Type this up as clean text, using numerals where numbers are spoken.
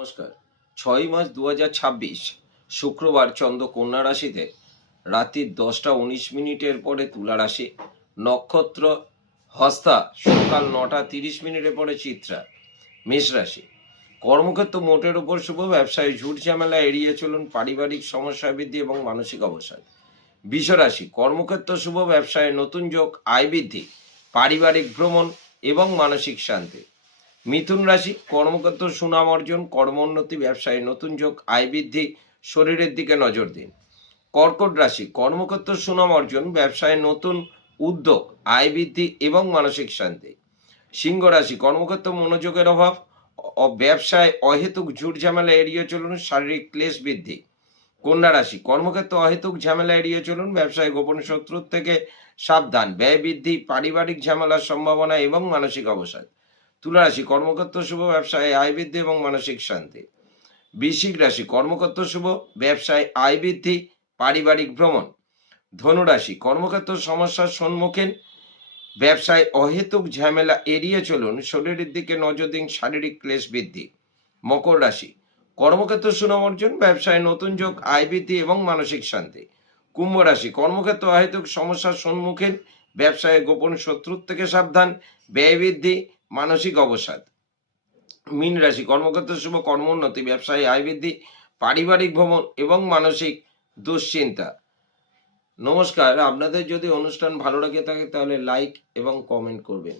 নমস্কার। 6 মার্চ 2026 শুক্রবার চন্দ্র কন্যা রাশিতে রাত্রি 10টা 19 মিনিটের পরে তুলা রাশি, নক্ষত্র হস্তা, সকাল 9টা 30 মিনিটের পরে চিত্রা, মেষ রাশি। কর্মক্ষেত্র মোটের উপর শুভ, ব্যবসায় ঝুট ঝামেলা এড়িয়ে চলুন, পারিবারিক সমস্যা বৃদ্ধি এবং মানসিক অবসাদ। বৃষ রাশি, কর্মক্ষেত্র শুভ, ব্যবসায় নতুন যোগ, আয় বৃদ্ধি, পারিবারিক ভ্রমণ এবং মানসিক শান্তি। মিথুন রাশি, কর্মক্ষেত্র সুনাম অর্জন, কর্মোন্নতি, ব্যবসায় নতুন যোগ, আয় বৃদ্ধি, শরীরের দিকে নজর দিন। কর্কট রাশি, কর্মক্ষেত্র সুনাম অর্জন, ব্যবসায় নতুন উদ্যোগ, আয় বৃদ্ধি এবং মানসিক শান্তি। সিংহ রাশি, কর্মক্ষেত্র মনোযোগের অভাব, ব্যবসায় অহেতুক ঝুট ঝামেলা এড়িয়ে চলুন, শারীরিক ক্লেশ বৃদ্ধি। কন্যা রাশি, কর্মক্ষেত্রে অহেতুক ঝামেলা এড়িয়ে চলুন, ব্যবসায় গোপন শত্রুর থেকে সাবধান, ব্যয় বৃদ্ধি, পারিবারিক ঝামেলার সম্ভাবনা এবং মানসিক অবসাদ। তুলা রাশি, কর্মক্ষেত্র শুভ, ব্যবসায় আয় বৃদ্ধি এবং মানসিক শান্তি। বৃশ্চিক রাশি, কর্মক্ষেত্র শুভ, ব্যবসায় আয় বৃদ্ধি, পারিবারিক ভ্রমণ। ধনু রাশি, কর্মক্ষেত্র সমস্যার সম্মুখীন, ব্যবসায় অহেতুক ঝামেলা এড়িয়ে চলুন, শরীরের দিকে নজর দিন, শারীরিক ক্লেশ বৃদ্ধি। মকর রাশি, কর্মক্ষেত্র সুনাম অর্জন, ব্যবসায় নতুন যোগ, আয় বৃদ্ধি এবং মানসিক শান্তি। কুম্ভ রাশি, কর্মক্ষেত্র অহেতুক সমস্যার সম্মুখীন, ব্যবসায় গোপন শত্রুর থেকে সাবধান, ব্যয় বৃদ্ধি, মানসিক অবসাদ। মীন রাশি, কর্মক্ষেত্র শুভ, কর্মোন্নতি, ব্যবসায় আয় বৃদ্ধি, পারিবারিক ভ্রমণ এবং মানসিক দুশ্চিন্তা। নমস্কার। আপনাদের যদি অনুষ্ঠান ভালো লাগে থাকে তাহলে লাইক এবং কমেন্ট করবেন।